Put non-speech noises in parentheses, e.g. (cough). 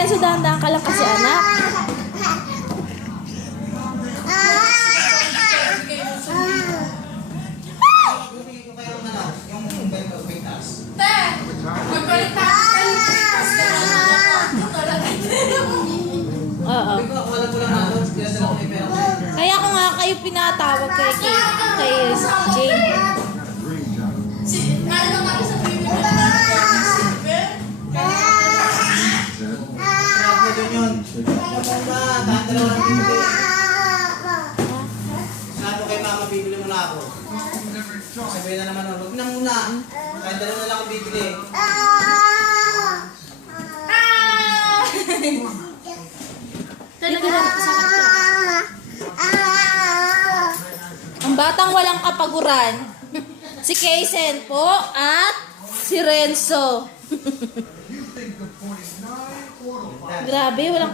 Dahil sa dahan-dahan ka lang. Ano? Kaya ko nga kayo pinatawag kay, kay, kay Jane. Sabi kay mama, bibili mo na ako. Sabi na naman, huwag na muna. Kahit dalawa na lang ako bibili. Ang batang walang kapaguran. (laughs) si Kaysen po at si Renzo. (laughs) Grabe, walang